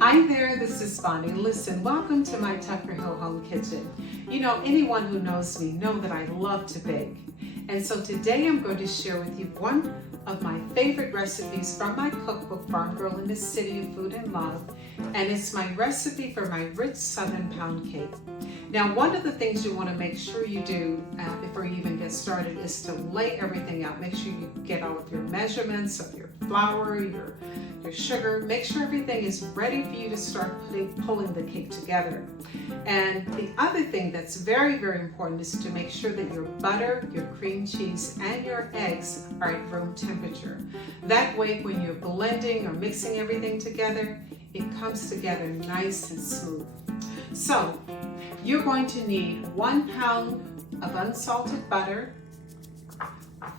Hi there, this is Bonnie. Listen, welcome to my Tucker Hill Home Kitchen. You know, anyone who knows me know that I love to bake. And so today I'm going to share with you one of my favorite recipes from my cookbook, Farm Girl in the City of Food and Love. And it's my recipe for my rich Southern pound cake. Now, one of the things you want to make sure you do before you even get started is to lay everything out. Make sure you get all of your measurements of your flour, your sugar. Make sure everything is ready for you to start pulling the cake together. And the other thing that's very, very important is to make sure that your butter, your cream cheese, and your eggs are at room temperature. That way, when you're blending or mixing everything together, it comes together nice and smooth. So, you're going to need 1 pound of unsalted butter,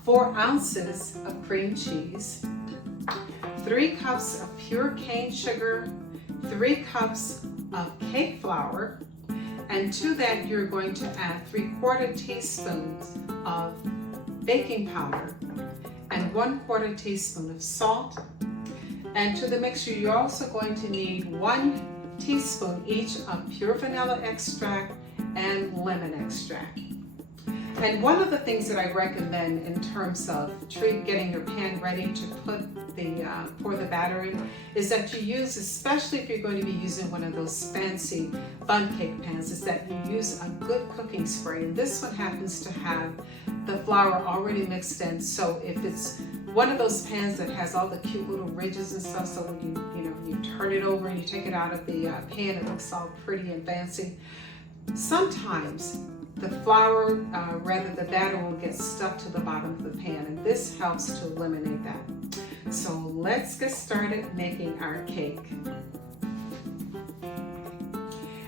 4 ounces of cream cheese, 3 cups of pure cane sugar, 3 cups of cake flour, and to that you're going to add 3/4 teaspoons of baking powder and 1/4 teaspoon of salt. And to the mixture you're also going to need 1 teaspoon each of pure vanilla extract and lemon extract. And one of the things that I recommend in terms of getting your pan ready to pour the batter in is that you use, especially if you're going to be using one of those fancy bun cake pans, is that you use a good cooking spray. And this one happens to have the flour already mixed in. So if it's one of those pans that has all the cute little ridges and stuff, so when you turn it over and you take it out of the pan, it looks all pretty and fancy. Sometimes the flour, the batter will get stuck to the bottom of the pan, and this helps to eliminate that. So let's get started making our cake.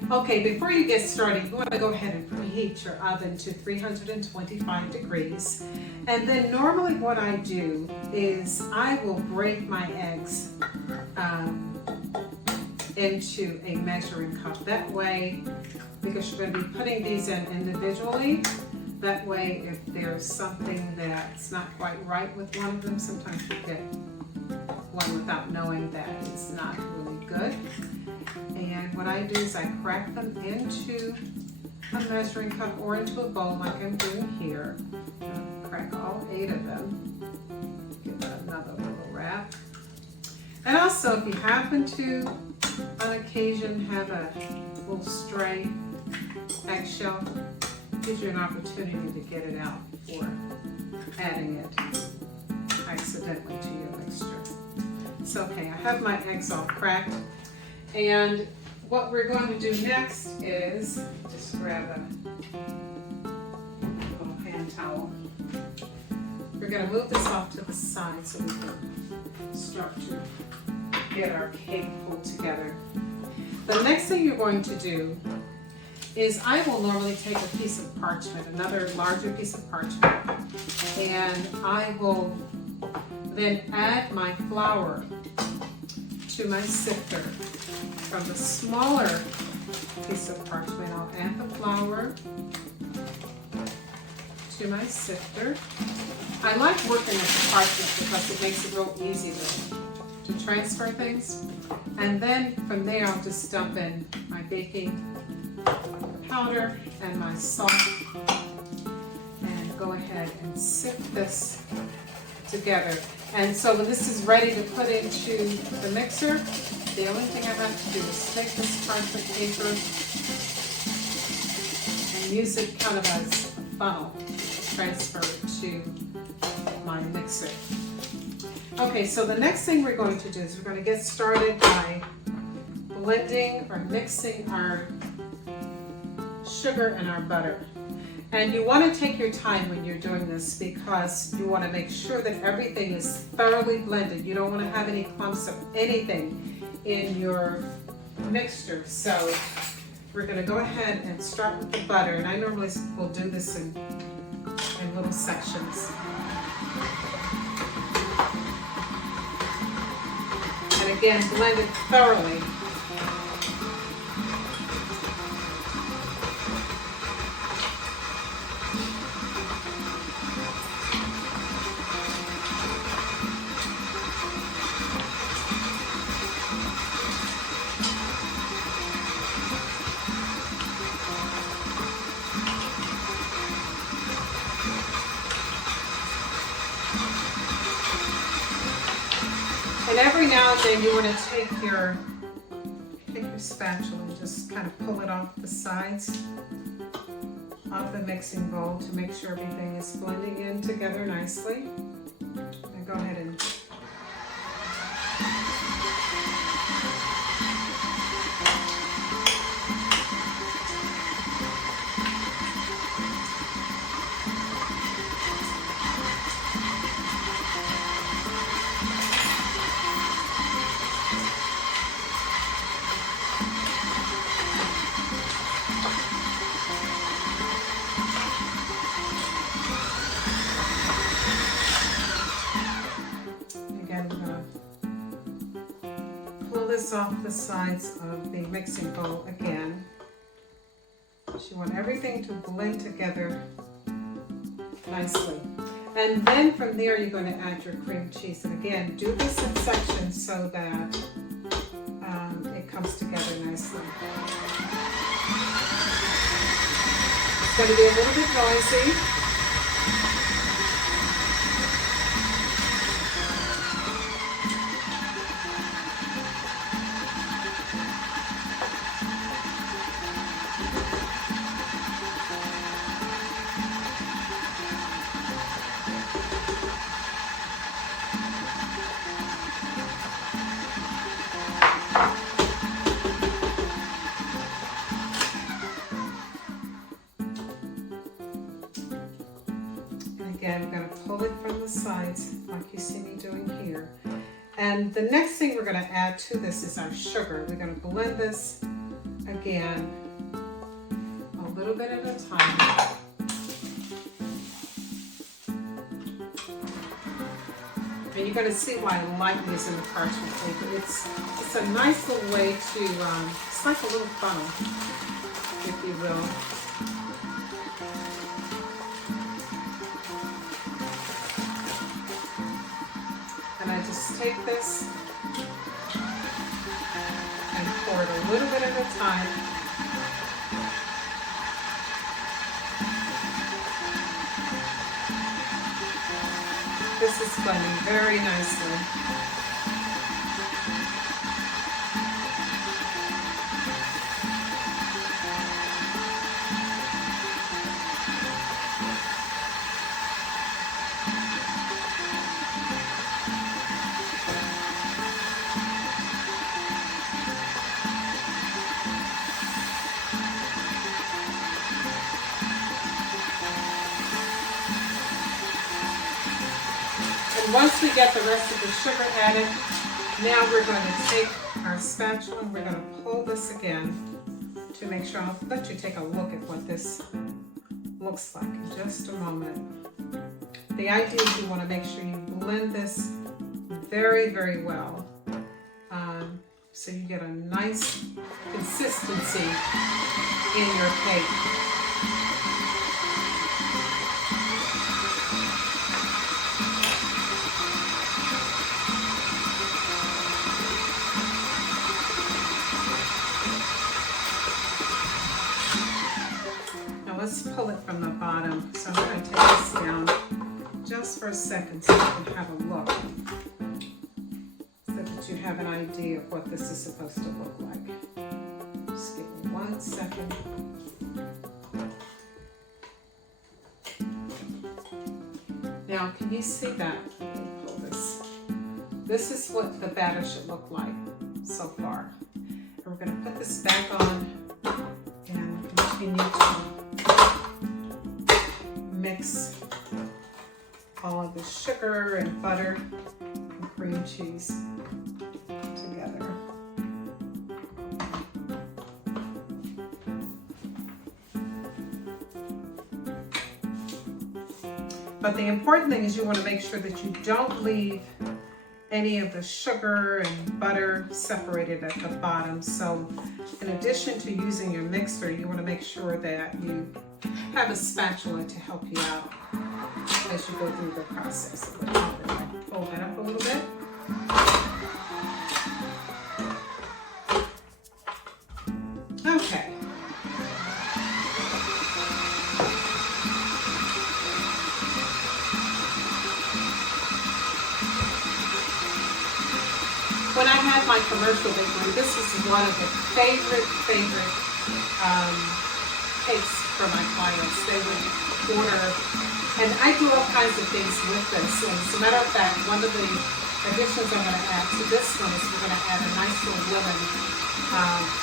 Okay, before you get started, you want to go ahead and preheat your oven to 325 degrees. And then normally what I do is I will break my eggs into a measuring cup. That way, because you're going to be putting these in individually, that way if there's something that's not quite right with one of them, sometimes you get one without knowing that it's not really good. And what I do is I crack them into a measuring cup or into a bowl like I'm doing here. I'll crack all 8 of them. Give it another little wrap. And also, if you happen to, on occasion, have a little stray eggshell, gives you an opportunity to get it out before adding it accidentally to your mixture. It's okay, I have my eggs all cracked. And what we're going to do next is just grab a little hand towel. We're going to move this off to the side so we can start to get our cake pulled together. The next thing you're going to do is I will normally take a piece of parchment, another larger piece of parchment, and I will then add my flour to my sifter. From the smaller piece of parchment, I'll add the flour to my sifter. I like working with the parchment because it makes it real easy to transfer things. And then from there, I'll just dump in my baking powder and my salt and go ahead and sift this together. And so when this is ready to put into the mixer, the only thing I have to do is take this parchment paper and use it kind of as a funnel to transfer it to my mixer. Okay, so the next thing we're going to do is we're going to get started by blending or mixing our sugar and our butter. And you want to take your time when you're doing this because you want to make sure that everything is thoroughly blended. You don't want to have any clumps of anything in your mixture. So we're going to go ahead and start with the butter. And I normally will do this in little sections. And again, blend it thoroughly. every now and then you want to take your spatula and just kind of pull it off the sides of the mixing bowl to make sure everything is blending in together nicely. And go ahead and this off the sides of the mixing bowl again. You want everything to blend together nicely. And then from there you're going to add your cream cheese. And again, do this in sections so that it comes together nicely. It's going to be a little bit noisy. Again, we're going to pull it from the sides like you see me doing here. And the next thing we're going to add to this is our sugar. We're going to blend this again a little bit at a time. And you're going to see why I like using the parchment paper. It's a nice little way to, it's like a little funnel, if you will. And I just take this and pour it a little bit at a time. This is blending very nicely. Once we get the rest of the sugar added, now we're going to take our spatula and we're going to pull this again to make sure. I'll let you take a look at what this looks like in just a moment. The idea is you want to make sure you blend this very, very well so you get a nice consistency in your cake. Let's pull it from the bottom. So I'm going to take this down just for a second so you can have a look, so that you have an idea of what this is supposed to look like. Just give me 1 second. Now, can you see that? Let me pull this. This is what the batter should look like so far. And we're going to put this back on and continue to mix all of the sugar and butter and cream cheese together. But the important thing is you want to make sure that you don't leave any of the sugar and butter separated at the bottom. So in addition to using your mixer, you want to make sure that you have a spatula to help you out as you go through the process. Pull that up a little bit. Okay. had my commercial bakery, this is one of the favorite cakes for my clients. They would order, and I do all kinds of things with this. And as a matter of fact, one of the additions I'm going to add to this one is we're going to add a nice little lemon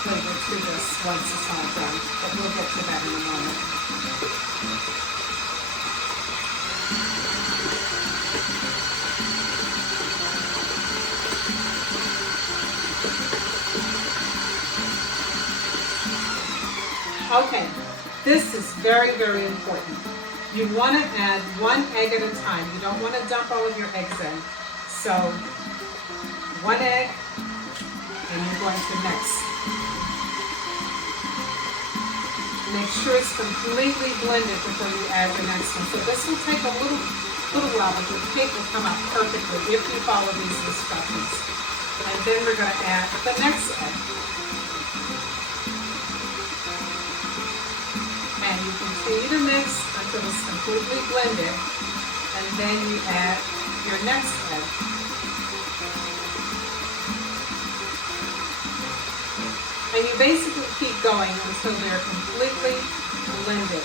flavor to this once it's all done. But we'll get to that in a moment. Okay, this is very, very important. You want to add 1 egg at a time. You don't want to dump all of your eggs in. So, 1 egg, and you're going to mix. Make sure it's completely blended before you add your next one. So this will take a little while, but the cake will come out perfectly if you follow these instructions. And then we're going to add the next egg. And you continue to mix until it's completely blended, and then you add your next egg. And you basically keep going until they're completely blended.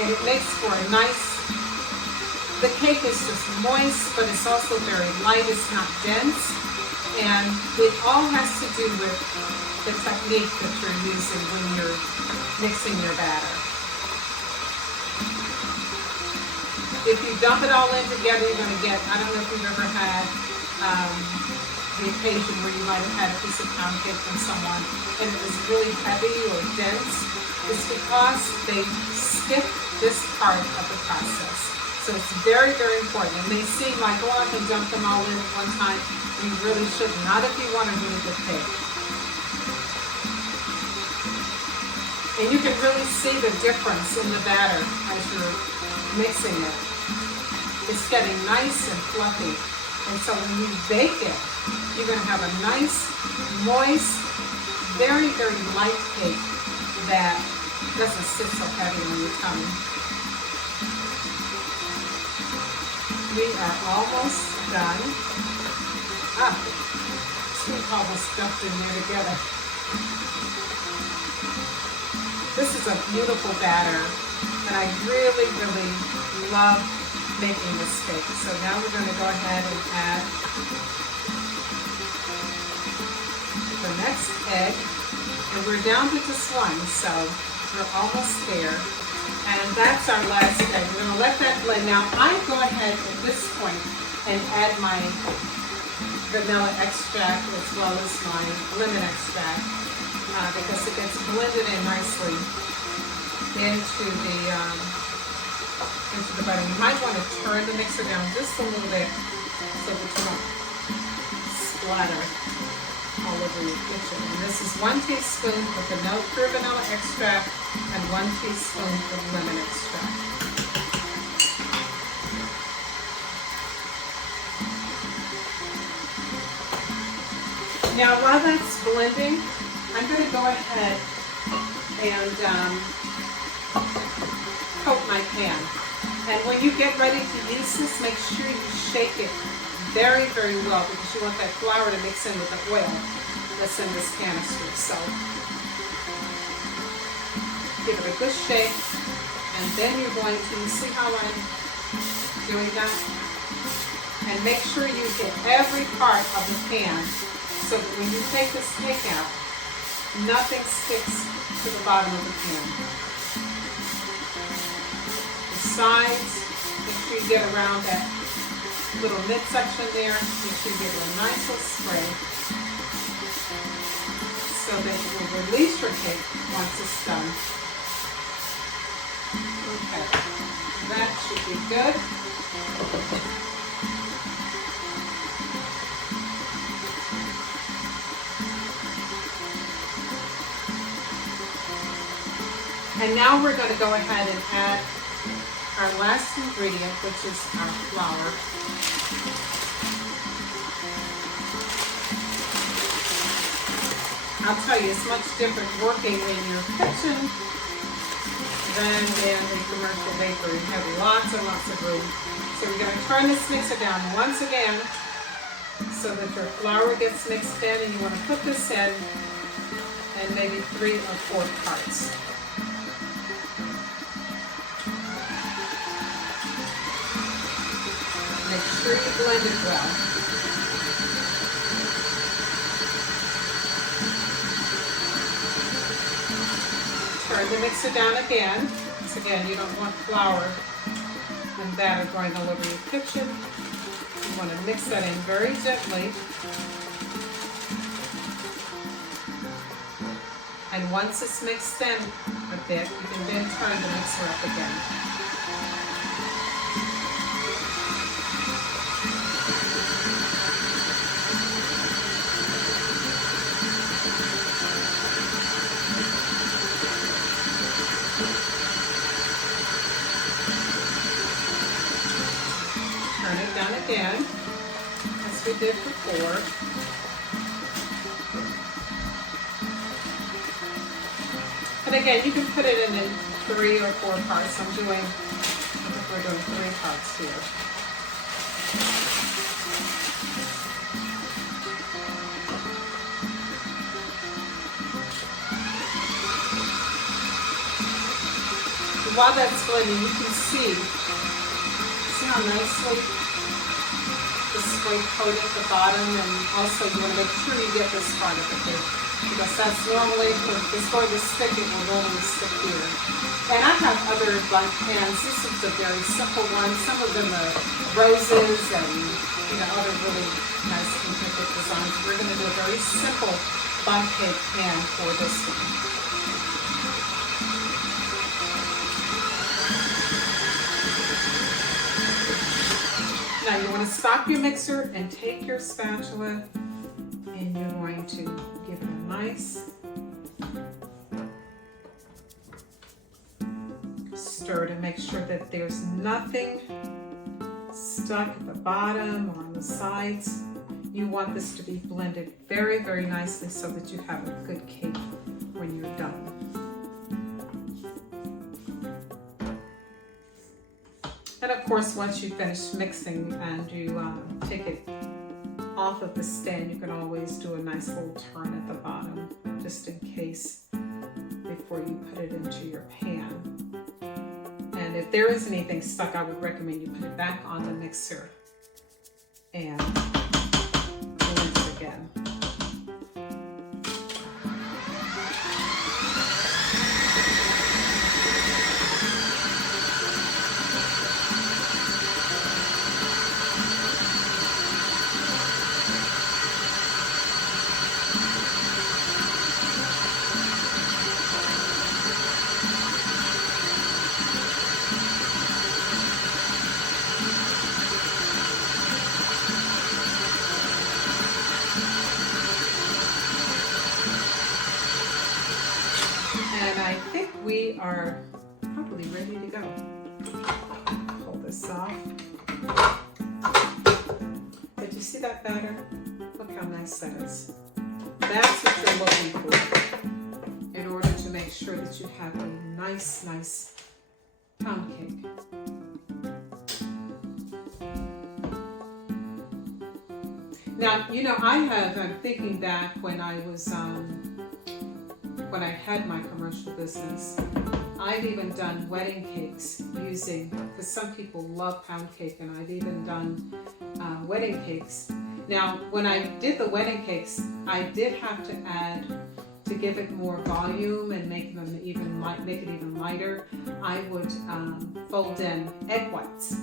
And it makes for a nice, the cake is just moist, but it's also very light, it's not dense. And it all has to do with the technique that you're using when you're mixing your batter. If you dump it all in together, you're going to get, I don't know if you've ever had the occasion where you might have had a piece of pound cake from someone and it was really heavy or dense. It's because they skip this part of the process. So it's very, very important. It may seem like, oh, I can dump them all in at one time. You really should not if you want a really good cake. And you can really see the difference in the batter as you're mixing it. It's getting nice and fluffy. And so when you bake it, you're going to have a nice, moist, very, very light cake that doesn't sit so heavy on your tongue. We are almost done. Two almost stuffed in there together. This is a beautiful batter, and I really, really love making this cake. So now we're going to go ahead and add the next egg, and we're down to just one, so we're almost there. And that's our last egg. We're going to let that blend. Now I go ahead at this point and add my vanilla extract as well as my lemon extract because it gets blended in nicely into the butter. You might want to turn the mixer down just a little bit so that you don't splatter all over your kitchen. And this is 1 teaspoon of pure vanilla extract and 1 teaspoon of lemon extract. Now while that's blending, I'm going to go ahead and coat my pan. And when you get ready to use this, make sure you shake it very, very well because you want that flour to mix in with the oil that's in this canister. So give it a good shake, and then you're going to see how I'm doing that? And make sure you hit every part of the pan so that when you take this cake out, nothing sticks to the bottom of the pan. The sides, make sure you get around that little midsection there. Make sure you give it a nice little spray so that you will release your cake once it's done. Okay, that should be good. And now we're going to go ahead and add our last ingredient, which is our flour. I'll tell you, it's much different working in your kitchen than in a commercial bakery. You have lots and lots of room. So we're going to turn this mixer down once again so that your flour gets mixed in, and you want to put this in maybe 3 or 4 parts. Make sure you blend it well. Turn the mixer down again. Once again, you don't want flour and batter going all over your kitchen. You want to mix that in very gently. And once it's mixed in a bit, you can then turn the mixer up again. Turn it down again, as we did before. And again, you can put it in 3 or 4 parts. I think we're doing 3 parts here. While that's blending, you can see how nicely the spray coated at the bottom, and also you want to make sure you get this part of the cake, because that's normally, if it's going to stick, it will normally stick here. And I have other bun pans. This is a very simple one. Some of them are roses and other really nice intricate designs. We're going to do a very simple bun cake pan for this one. Now you want to stop your mixer and take your spatula, and you're going to give it a nice stir to make sure that there's nothing stuck at the bottom or on the sides. You want this to be blended very, very nicely so that you have a good cake when you're done. And of course, once you finish mixing and you take it off of the stand, you can always do a nice little turn at the bottom, just in case, before you put it into your pan. And if there is anything stuck, I would recommend you put it back on the mixer and blend it again. And I think we are probably ready to go. Pull this off. Did you see that batter? Look how nice that is. That's what you're looking for in order to make sure that you have a nice, nice pound cake. Now, I'm thinking back when I was, when I had my commercial business, I've even done wedding cakes using, because some people love pound cake, and I've even done wedding cakes. Now, when I did the wedding cakes, I did have to add, to give it more volume and make it even lighter, I would fold in egg whites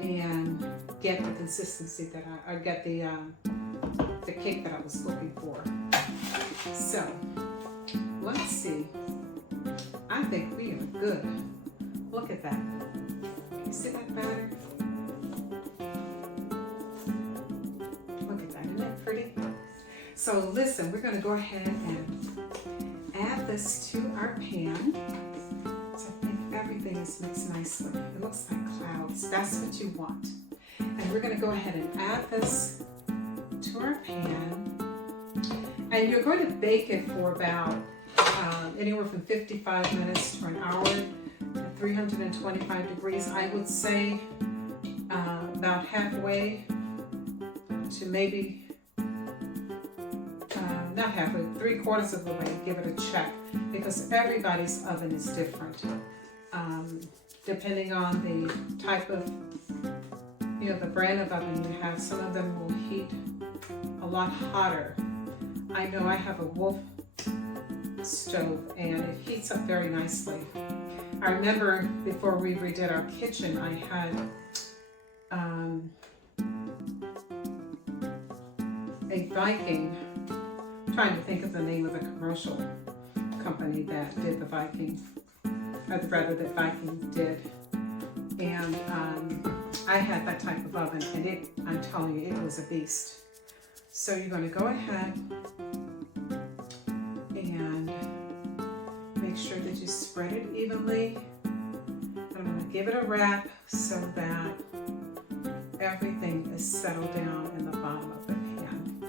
and get the consistency that I get the cake that I was looking for. So let's see. I think we are good. Look at that. Can you see that batter? Look at that. Isn't that pretty? So listen, we're going to go ahead and add this to our pan. So I think everything is mixed nicely. It looks like clouds. That's what you want. And we're going to go ahead and add this to our pan. And you're going to bake it for about anywhere from 55 minutes to an hour at 325 degrees. I would say about halfway to maybe, not halfway, 3/4 of the way, give it a check, because everybody's oven is different. Depending on the type of, the brand of oven you have, some of them will heat a lot hotter. I know I have a Wolf stove and it heats up very nicely. I remember before we redid our kitchen, I had a Viking, I'm trying to think of the name of the commercial company that did the Viking, or rather that Viking did. And I had that type of oven, and I'm telling you, it was a beast. So you're going to go ahead and make sure that you spread it evenly. I'm going to give it a wrap so that everything is settled down in the bottom of the pan.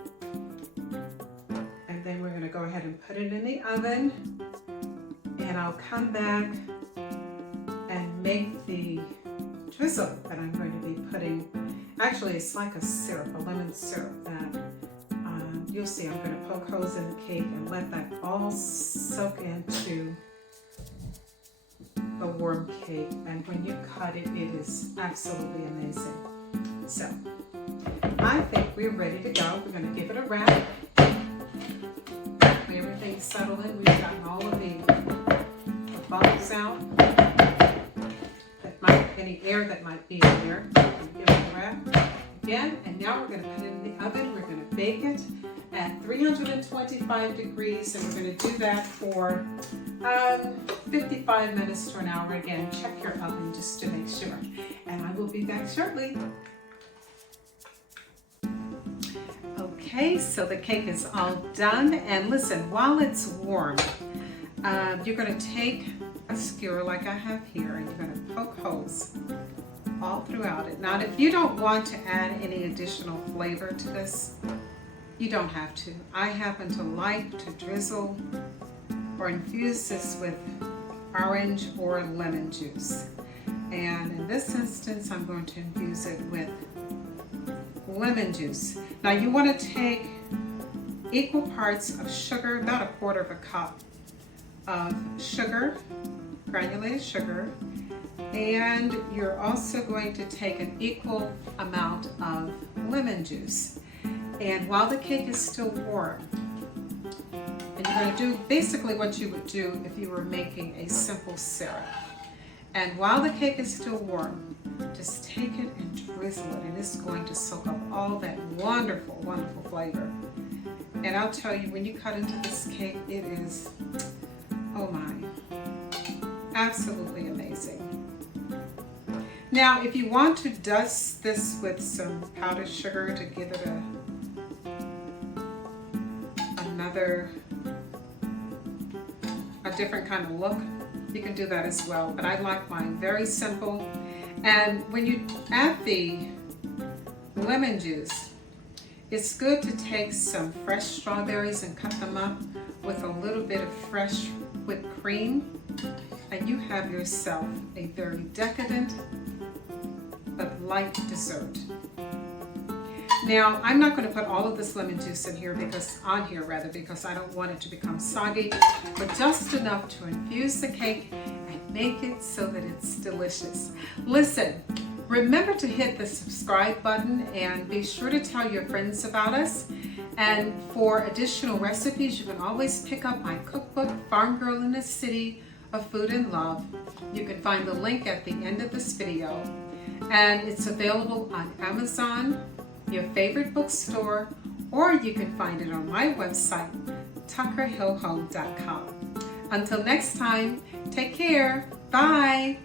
And then we're going to go ahead and put it in the oven, and I'll come back and make the drizzle that I'm going to be putting. Actually, it's like a syrup, a lemon syrup that you'll see. I'm going to poke holes in the cake and let that all soak into the warm cake. And when you cut it, it is absolutely amazing. So I think we're ready to go. We're going to give it a wrap. When everything's settled in, we've gotten all of the bubbles out. Any air that might be in there. Give it a wrap again, and now we're going to put it in the oven. We're going to bake it at 325 degrees, and we're going to do that for 55 minutes to an hour. Again, check your oven just to make sure, and I will be back shortly. Okay, so the cake is all done, and listen, while it's warm, you're going to take a skewer like I have here, and you're going to poke holes all throughout it. Now, if you don't want to add any additional flavor to this, you don't have to. I happen to like to drizzle or infuse this with orange or lemon juice. And in this instance, I'm going to infuse it with lemon juice. Now, you want to take equal parts of sugar, about 1/4 cup of sugar, granulated sugar, and you're also going to take an equal amount of lemon juice. And while the cake is still warm, and you're going to do basically what you would do if you were making a simple syrup. And while the cake is still warm, just take it and drizzle it, and it's going to soak up all that wonderful, wonderful flavor. And I'll tell you, when you cut into this cake, it is, oh my, absolutely amazing. Now, if you want to dust this with some powdered sugar to give it a different kind of look, you can do that as well. But I like mine very simple. And when you add the lemon juice, it's good to take some fresh strawberries and cut them up with a little bit of fresh whipped cream, and you have yourself a very decadent but light dessert. Now, I'm not going to put all of this lemon juice in here because I don't want it to become soggy, but just enough to infuse the cake and make it so that it's delicious. Listen, remember to hit the subscribe button and be sure to tell your friends about us. And for additional recipes, you can always pick up my cookbook, Farm Girl in the City of Food and Love. You can find the link at the end of this video. And it's available on Amazon, your favorite bookstore, or you can find it on my website, tuckerhillhome.com. Until next time, take care. Bye.